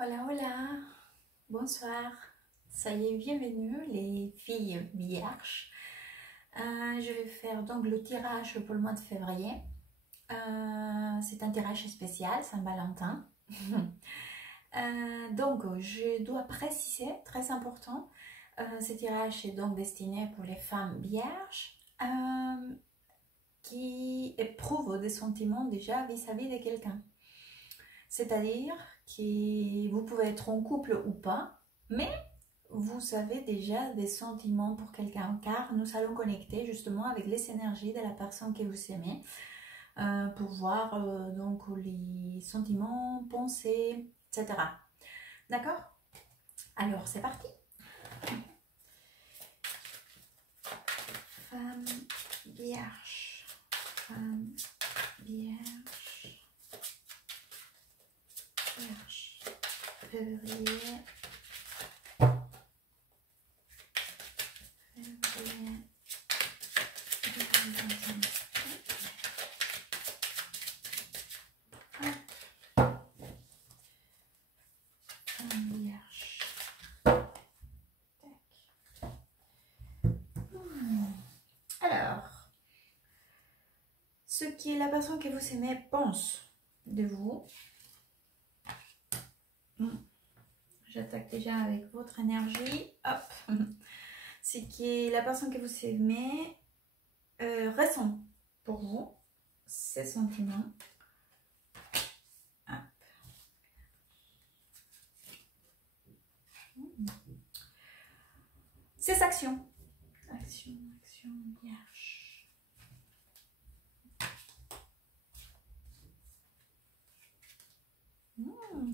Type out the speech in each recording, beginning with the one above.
Hola, hola, bonsoir. Ça y est, bienvenue les filles vierges. Je vais faire donc le tirage pour le mois de février. C'est un tirage spécial, Saint-Valentin. Donc, je dois préciser, très important, ce tirage est donc destiné pour les femmes vierges qui éprouvent des sentiments déjà vis-à-vis de quelqu'un. C'est-à-dire que vous pouvez être en couple ou pas, mais vous avez déjà des sentiments pour quelqu'un, car nous allons connecter justement avec les énergies de la personne que vous aimez pour voir donc les sentiments, pensées, etc. D'accord? Alors c'est parti. Femme vierge, femme vierge, vierge, février. Alors, ce qui est la personne que vous aimez pense de vous. J'attaque déjà avec votre énergie. Hop. Ce qui est la personne que vous aimez ressent pour vous ces sentiments. Hop. Ces actions. Action, action, vierge.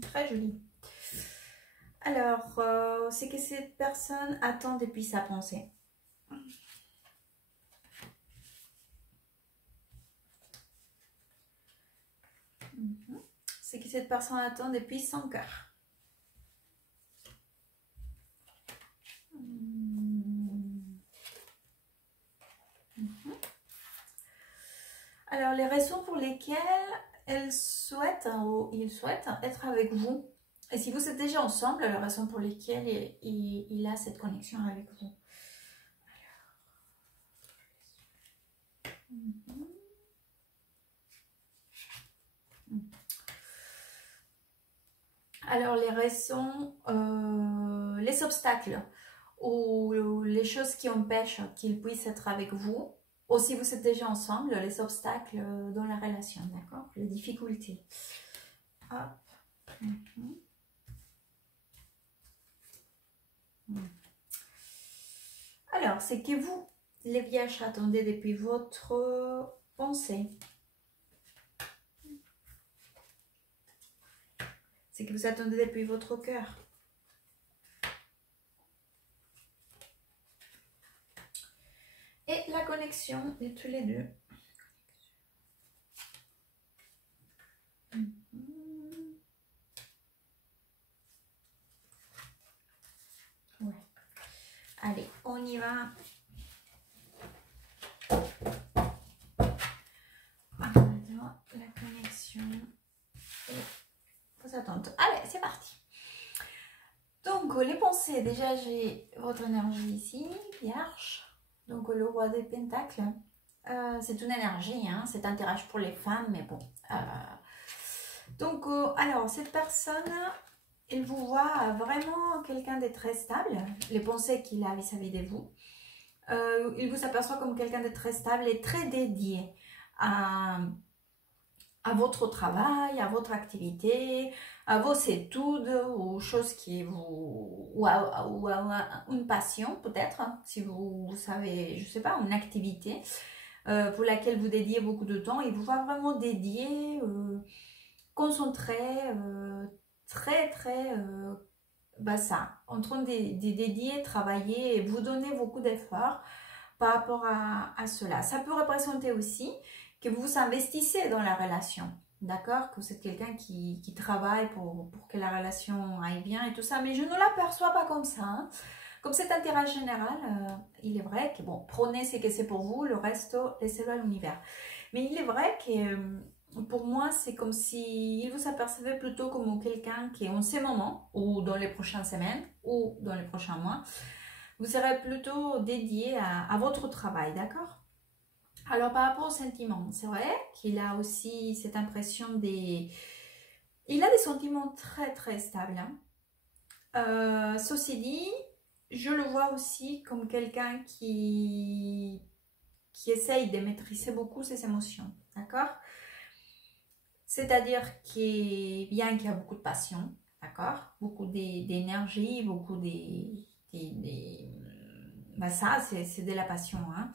Très joli. Alors, c'est que cette personne attend depuis sa pensée. C'est que cette personne attend depuis son cœur. Alors, les raisons pour lesquelles elle souhaite ou il souhaite être avec vous. Et si vous êtes déjà ensemble, la raison pour laquelle il a cette connexion avec vous. Alors, les raisons, les obstacles ou les choses qui empêchent qu'il puisse être avec vous. Ou si vous êtes déjà ensemble, les obstacles dans la relation, d'accord? Les difficultés. Hop. Alors, c'est que vous, les vierges, attendez depuis votre pensée. C'est que vous attendez depuis votre cœur. Et la connexion de tous les deux. Ouais. Allez, on y va. Alors, la connexion et vos attentes. Allez, c'est parti. Donc, les pensées, déjà j'ai votre énergie ici, vierge. Donc, le roi des pentacles. C'est une énergie, hein, c'est un tirage pour les femmes, mais bon. Donc, alors, cette personne, il vous voit vraiment quelqu'un de très stable. Les pensées qu'il a vis-à-vis de vous. Il vous aperçoit comme quelqu'un de très stable et très dédié à votre travail, à votre activité, à vos études, aux choses qui vous... ou à une passion peut-être, hein, si vous savez, je sais pas, une activité pour laquelle vous dédiez beaucoup de temps. Il vous voit vraiment dédié, concentré, très ça, en train de dédier, travailler et vous donner beaucoup d'efforts par rapport à cela. Ça peut représenter aussi que vous vous investissez dans la relation, d'accord? Que vous êtes quelqu'un qui travaille pour que la relation aille bien et tout ça, mais je ne l'aperçois pas comme ça, hein. Comme c'est un tirage général, il est vrai que, bon, prenez ce que c'est pour vous, le reste, laissez-le à l'univers. Mais il est vrai que pour moi, c'est comme si il vous apercevait plutôt comme quelqu'un qui, en ces moments, ou dans les prochaines semaines, ou dans les prochains mois, vous serez plutôt dédié à votre travail, d'accord? Alors, par rapport aux sentiments, c'est vrai qu'il a aussi cette impression des... Il a des sentiments très, très stables, hein. Ceci dit, je le vois aussi comme quelqu'un qui essaye de maîtriser beaucoup ses émotions, d'accord? C'est-à-dire qu'il bien qu'il y a beaucoup de passion, d'accord? Beaucoup d'énergie, beaucoup ben ça, c'est de la passion, hein.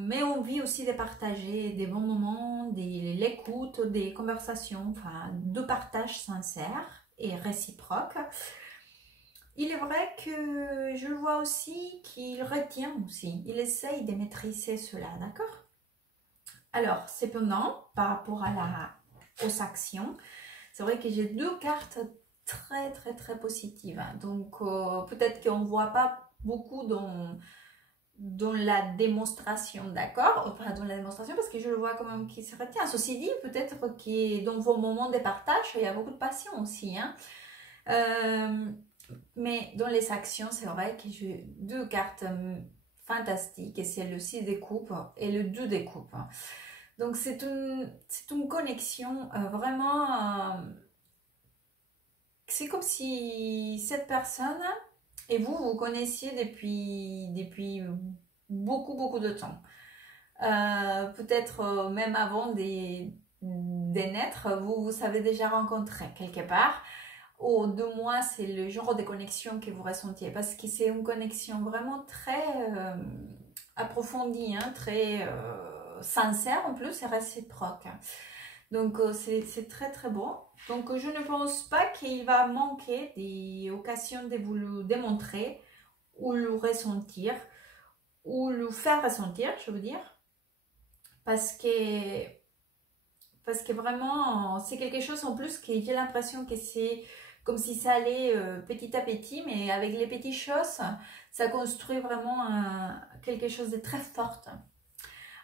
Mais on vit aussi de partager des bons moments, l'écoute, des conversations, enfin, de partage sincère et réciproque. Il est vrai que je le vois aussi qu'il retient aussi, il essaye de maîtriser cela, d'accord? Alors, cependant, par rapport aux actions, c'est vrai que j'ai deux cartes très très très positives, hein. Donc, peut-être qu'on ne voit pas beaucoup dans la démonstration, d'accord? Enfin, dans la démonstration, parce que je le vois quand même qu'il se retient. Ceci dit, peut-être que dans vos moments de partage, il y a beaucoup de passion aussi, hein. Mais dans les actions, c'est vrai que j'ai deux cartes fantastiques, et c'est le 6 des coupes et le 2 des coupes. Donc, c'est une connexion vraiment... c'est comme si cette personne et vous, vous connaissiez depuis beaucoup, beaucoup de temps. Peut-être même avant des naître, vous savez déjà rencontré quelque part. Ou de moi, c'est le genre de connexion que vous ressentiez. Parce que c'est une connexion vraiment très approfondie, hein, très sincère en plus et réciproque. Donc, c'est très très bon. Donc, je ne pense pas qu'il va manquer des occasions de vous le démontrer ou le ressentir ou le faire ressentir, je veux dire. Parce que vraiment, c'est quelque chose en plus que j'ai l'impression que c'est comme si ça allait petit à petit, mais avec les petites choses, ça construit vraiment quelque chose de très fort.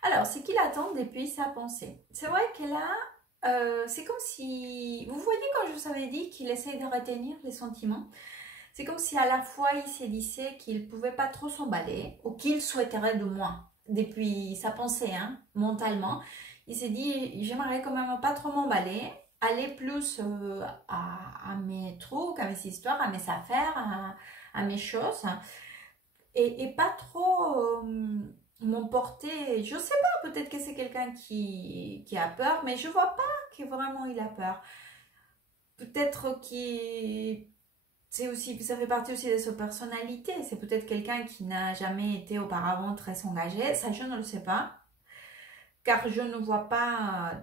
Alors, ce qu'il attend depuis sa pensée. C'est vrai que là, c'est comme si... Vous voyez quand je vous avais dit qu'il essaye de retenir les sentiments, c'est comme si à la fois il se disait qu'il ne pouvait pas trop s'emballer, ou qu'il souhaiterait de moins, depuis sa pensée, hein, mentalement. Il s'est dit, j'aimerais quand même pas trop m'emballer, aller plus à mes trucs, à mes histoires, à mes affaires, à mes choses, et pas trop m'emporter. Je sais pas, peut-être que c'est quelqu'un qui a peur, mais je vois pas que vraiment il a peur. Peut-être qu'il... C'est aussi, ça fait partie aussi de sa personnalité. C'est peut-être quelqu'un qui n'a jamais été auparavant très engagé. Ça, je ne le sais pas. Car je ne vois pas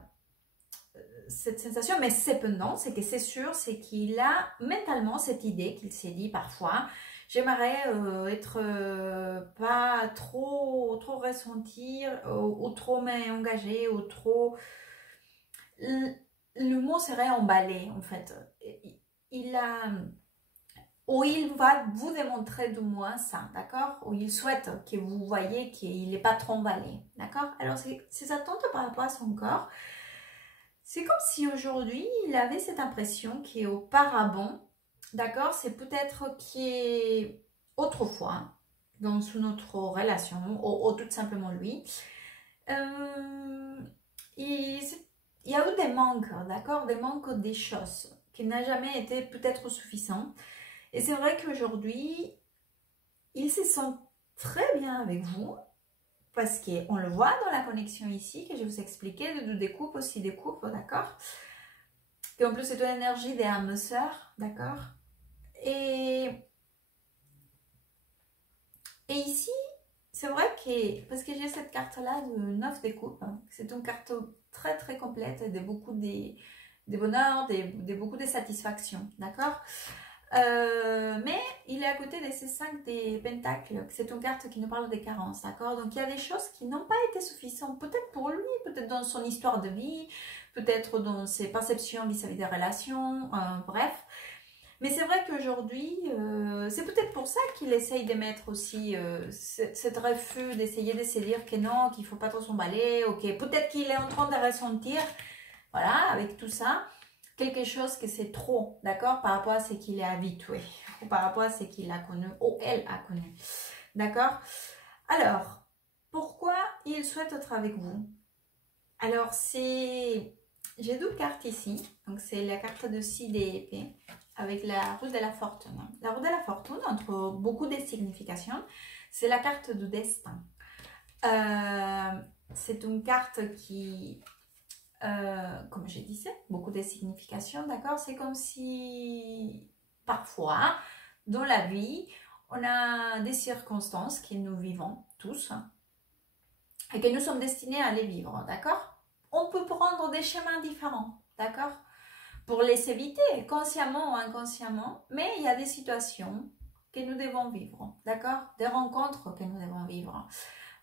cette sensation. Mais cependant, c'est que c'est sûr, c'est qu'il a mentalement cette idée qu'il s'est dit parfois. J'aimerais être pas trop ressentir ou trop m'engager ou trop... Le mot serait emballé en fait. Il a... Ou il va vous démontrer du moins ça, d'accord? Ou il souhaite que vous voyez qu'il n'est pas trop emballé, d'accord? Alors, ses attentes par rapport à son corps, c'est comme si aujourd'hui, il avait cette impression qu'auparavant, d'accord? C'est peut-être qu'autrefois, dans une autre relation, ou tout simplement lui, il y a eu des manques, d'accord? Des manques des choses qui n'a jamais été peut-être suffisant. Et c'est vrai qu'aujourd'hui, il se sent très bien avec vous, parce qu'on le voit dans la connexion ici, que je vous expliquais, de découpe aussi, découpe, d'accord? Et en plus, c'est de l'énergie des âmes sœurs, d'accord? Et ici, c'est vrai que, parce que j'ai cette carte-là de 9 découpes, hein, c'est une carte très très complète, de beaucoup des bonheurs, beaucoup de satisfaction, d'accord? Mais il est à côté de ces 5 des pentacles. C'est une carte qui nous parle des carences, d'accord? Donc il y a des choses qui n'ont pas été suffisantes, peut-être pour lui, peut-être dans son histoire de vie, peut-être dans ses perceptions vis-à-vis des relations, bref. Mais c'est vrai qu'aujourd'hui, c'est peut-être pour ça qu'il essaye de mettre aussi cette refus, d'essayer de se dire que non, qu'il ne faut pas trop s'emballer, ok. Peut-être qu'il est en train de ressentir, voilà, avec tout ça, quelque chose que c'est trop, d'accord, par rapport à ce qu'il est habitué, ou par rapport à ce qu'il a connu, ou elle a connu, d'accord. Alors, pourquoi il souhaite être avec vous? Alors, j'ai deux cartes ici, donc c'est la carte de 6 d'épée, avec la roue de la fortune. La roue de la fortune, entre beaucoup de significations, c'est la carte du destin. C'est une carte qui, comme je disais, beaucoup de significations, d'accord? C'est comme si, parfois, dans la vie, on a des circonstances que nous vivons tous et que nous sommes destinés à les vivre, d'accord? On peut prendre des chemins différents, d'accord? Pour les éviter, consciemment ou inconsciemment, mais il y a des situations que nous devons vivre, d'accord? Des rencontres que nous devons vivre.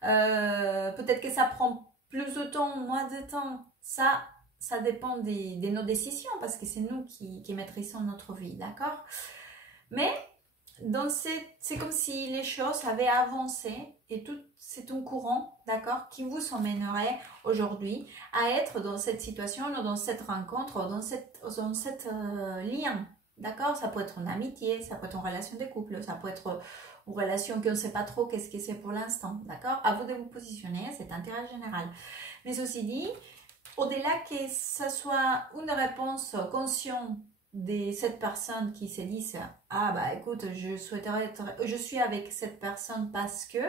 Peut-être que ça prend plus de temps, moins de temps, ça dépend de nos décisions, parce que c'est nous qui maîtrisons notre vie, d'accord? Mais c'est comme si les choses avaient avancé et tout, c'est un courant, d'accord, qui vous emmènerait aujourd'hui à être dans cette situation, dans cette rencontre, dans cette lien, d'accord. Ça peut être une amitié, ça peut être une relation de couple, ça peut être une relation qu'on ne sait pas trop qu'est-ce que c'est pour l'instant, d'accord. À vous de vous positionner, c'est intérêt général. Mais ceci dit, au-delà que ce soit une réponse consciente de cette personne qui se dit ah bah écoute, je suis avec cette personne parce que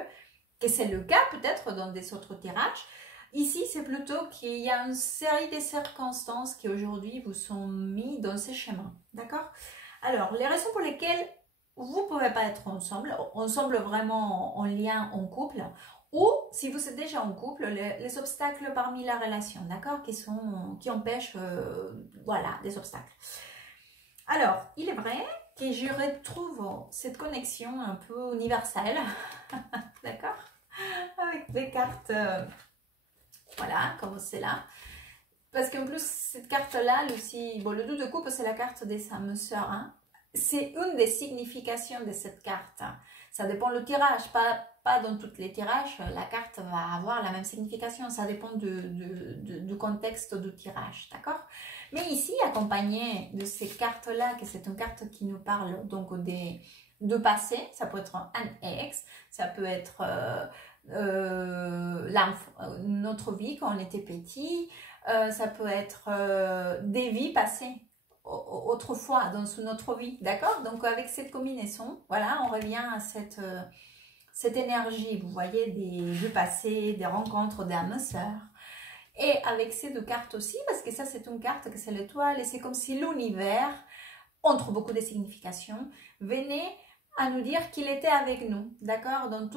c'est le cas peut-être dans des autres tirages. Ici c'est plutôt qu'il y a une série de circonstances qui aujourd'hui vous sont mis dans ces schémas, d'accord. Alors les raisons pour lesquelles vous ne pouvez pas être ensemble vraiment en lien, en couple, ou si vous êtes déjà en couple, les obstacles parmi la relation, d'accord, qui empêchent, voilà, des obstacles. Alors, il est vrai que je retrouve cette connexion un peu universelle, d'accord, avec des cartes, voilà, comme c'est là. Parce qu'en plus, cette carte-là, bon, le 2 de coupe, c'est la carte des âmes sœurs. Hein. C'est une des significations de cette carte. Ça dépend le tirage, pas dans tous les tirages, la carte va avoir la même signification. Ça dépend du contexte du tirage, d'accord? Mais ici, accompagné de ces cartes-là, que c'est une carte qui nous parle donc de passé, ça peut être un ex, ça peut être notre vie quand on était petit, ça peut être des vies passées autrefois dans notre vie, d'accord. Donc avec cette combinaison, voilà, on revient à cette énergie, vous voyez, du passé, des rencontres d'âmes sœurs. Et avec ces deux cartes aussi, parce que ça c'est une carte que c'est l'étoile, et c'est comme si l'univers, entre beaucoup de significations, venait à nous dire qu'il était avec nous, d'accord, dans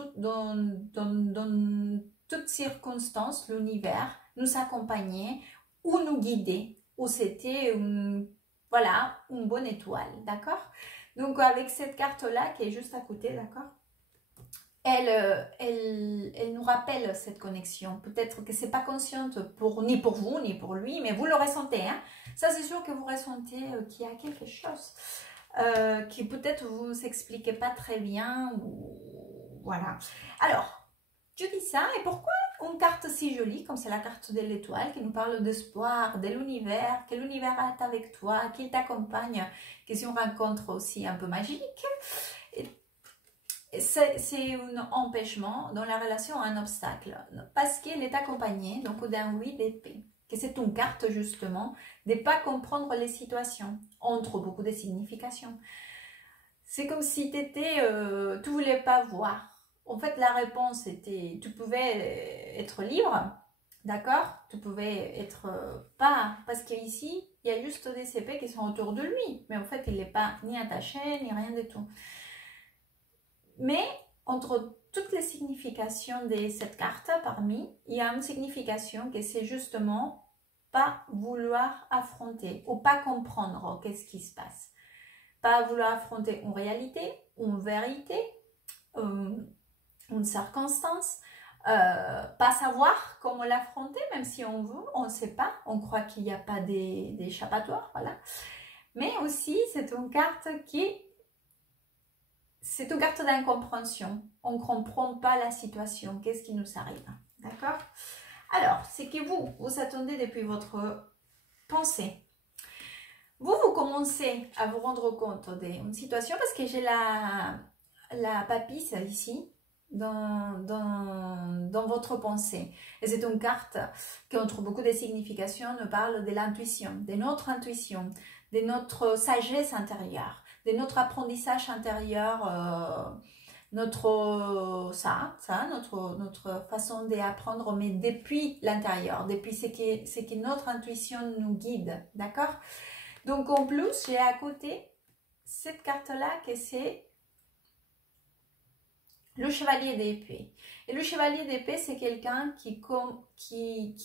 toutes circonstances, l'univers nous accompagnait ou nous guidait, ou c'était voilà, une bonne étoile, d'accord. Donc avec cette carte-là qui est juste à côté, d'accord, elle nous rappelle cette connexion. Peut-être que c'est pas consciente ni pour vous, ni pour lui, mais vous le ressentez, hein. Ça c'est sûr que vous ressentez qu'il y a quelque chose qui peut-être vous expliquez pas très bien, ou voilà. Alors, je dis ça, et pourquoi une carte si jolie, comme c'est la carte de l'étoile, qui nous parle d'espoir, de l'univers, que l'univers est avec toi, qu'il t'accompagne, que c'est une rencontre aussi un peu magique. C'est un empêchement dans la relation, un obstacle, parce qu'elle est accompagnée donc d'un 8 d'épée, que c'est une carte justement de ne pas comprendre les situations, entre beaucoup de significations. C'est comme si tu voulais pas voir. En fait, la réponse était, tu pouvais être libre, d'accord? Tu pouvais être pas, parce qu'ici, il y a juste des épées qui sont autour de lui, mais en fait, il n'est pas ni attaché, ni rien du tout. Mais entre toutes les significations de cette carte, parmi, il y a une signification que c'est justement pas vouloir affronter ou pas comprendre qu'est-ce qui se passe. Pas vouloir affronter une réalité, une vérité, une circonstance, pas savoir comment l'affronter, même si on veut, on ne sait pas, on croit qu'il n'y a pas d'échappatoire, voilà. Mais aussi, c'est une carte c'est une carte d'incompréhension. On ne comprend pas la situation. Qu'est-ce qui nous arrive? D'accord? Alors, c'est que vous attendez depuis votre pensée. Vous commencez à vous rendre compte d'une situation parce que j'ai la papisse ici dans votre pensée. Et c'est une carte qui, entre beaucoup de significations, nous parle de l'intuition, de notre intuition, de notre sagesse intérieure, de notre apprentissage intérieur, notre façon d'apprendre, mais depuis l'intérieur, depuis ce que notre intuition nous guide, d'accord? Donc en plus, j'ai à côté cette carte-là que c'est le chevalier d'épée. Et le chevalier d'épée, c'est quelqu'un qui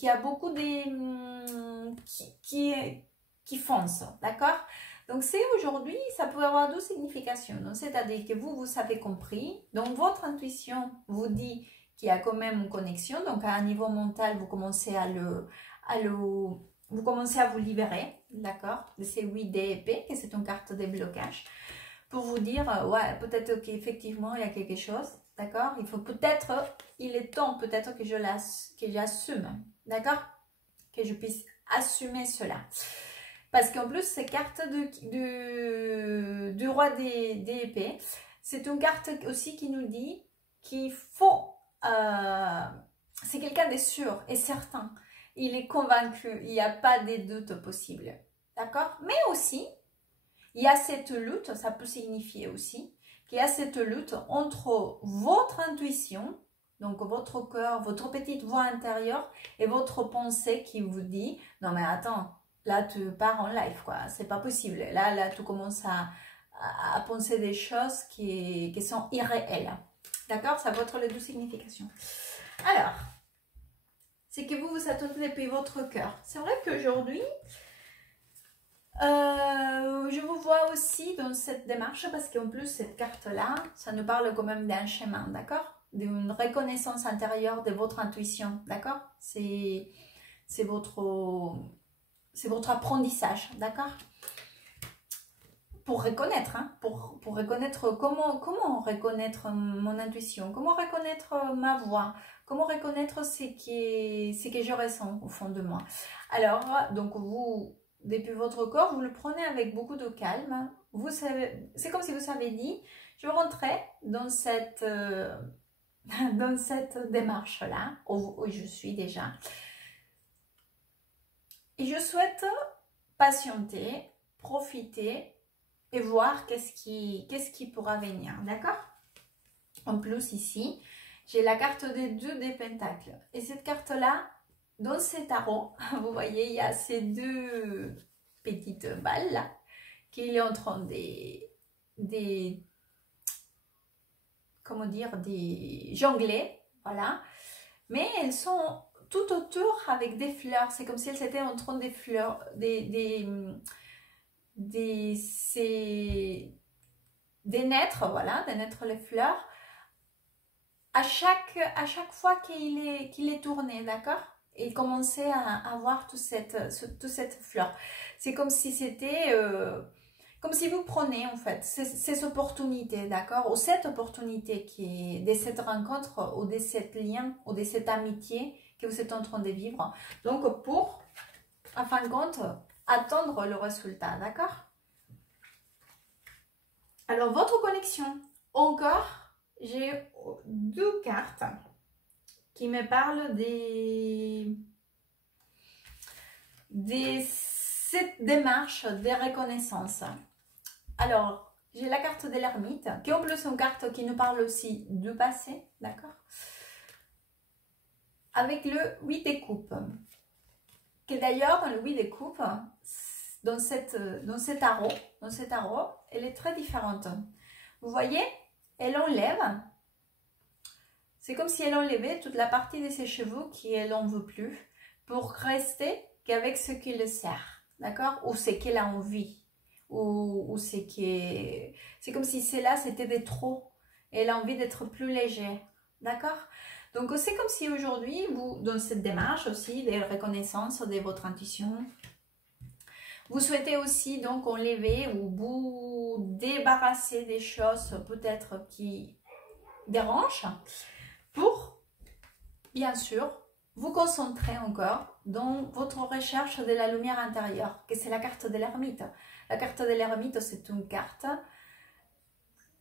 a beaucoup de... qui fonce, d'accord? Donc c'est aujourd'hui, ça peut avoir deux significations. C'est-à-dire que vous avez compris, donc votre intuition vous dit qu'il y a quand même une connexion, donc à un niveau mental, vous commencez vous commencez à vous libérer, d'accord, de ces 8 d'épée, que c'est une carte de blocage, pour vous dire, ouais, peut-être qu'effectivement, il y a quelque chose, d'accord, il est temps peut-être que j'assume, d'accord, que je puisse assumer cela. Parce qu'en plus, ces cartes du roi des épées, c'est une carte aussi qui nous dit qu'il faut, c'est quelqu'un de sûr et certain. Il est convaincu, il n'y a pas de doute possible. D'accord? Mais aussi, il y a cette lutte, ça peut signifier aussi, qu'il y a cette lutte entre votre intuition, donc votre cœur, votre petite voix intérieure, et votre pensée qui vous dit, non mais attends, là tu pars en live, quoi, c'est pas possible. Là tu commences à penser des choses qui sont irréelles. D'accord? Ça va être les deux significations. Alors, c'est que vous attendez depuis votre cœur. C'est vrai qu'aujourd'hui, je vous vois aussi dans cette démarche parce qu'en plus, cette carte-là, ça nous parle quand même d'un chemin, d'accord? D'une reconnaissance intérieure de votre intuition, d'accord? C'est votre apprentissage, d'accord? Pour reconnaître, hein, pour reconnaître comment reconnaître mon intuition, comment reconnaître ma voix, comment reconnaître ce que je ressens au fond de moi. Alors, donc vous, depuis votre corps, vous le prenez avec beaucoup de calme. Vous savez, c'est comme si vous avez dit, je rentrais dans cette démarche-là, où je suis déjà. Et je souhaite patienter, profiter, et voir qu'est-ce qui pourra venir, d'accord? En plus, ici, j'ai la carte des 2 des pentacles. Et cette carte-là, dans ces tarots, vous voyez, il y a ces 2 petites balles là, qu'il est en train comment dire, des jongler, voilà. Mais elles sont tout autour avec des fleurs. C'est comme si elles étaient en train des fleurs, naître, voilà, de naître les fleurs à chaque fois qu'il est tourné, d'accord? Et commencer à avoir toute cette fleur. C'est comme si c'était comme si vous prenez en fait ces opportunités, d'accord? Ou cette opportunité qui est de cette rencontre ou de cet lien ou de cette amitié que vous êtes en train de vivre. Donc pour, en fin de compte, attendre le résultat, d'accord? Alors, votre connexion, encore, j'ai 2 cartes qui me parlent cette démarche de reconnaissance. Alors, j'ai la carte de l'ermite, qui en plus est une carte qui nous parle aussi du passé, d'accord? Avec le 8 de coupe. Que d'ailleurs, le 8 de coupe, dans cet tarot, elle est très différente. Vous voyez, elle enlève, c'est comme si elle enlevait toute la partie de ses cheveux qu'elle n'en veut plus pour rester qu'avec ce qui le sert, d'accord? Ou ce qu'elle a envie, ou c'est comme si cela c'était des trop, elle a envie d'être plus légère, d'accord? Donc c'est comme si aujourd'hui, vous, dans cette démarche aussi de reconnaissance de votre intuition, Vous souhaitez aussi donc enlever ou vous débarrasser des choses peut-être qui dérangent pour, bien sûr, vous concentrer encore dans votre recherche de la lumière intérieure, que c'est la carte de l'ermite. La carte de l'ermite, c'est une carte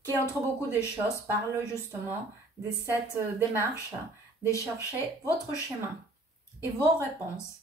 qui, entre beaucoup de choses, parle justement de cette démarche de chercher votre chemin et vos réponses.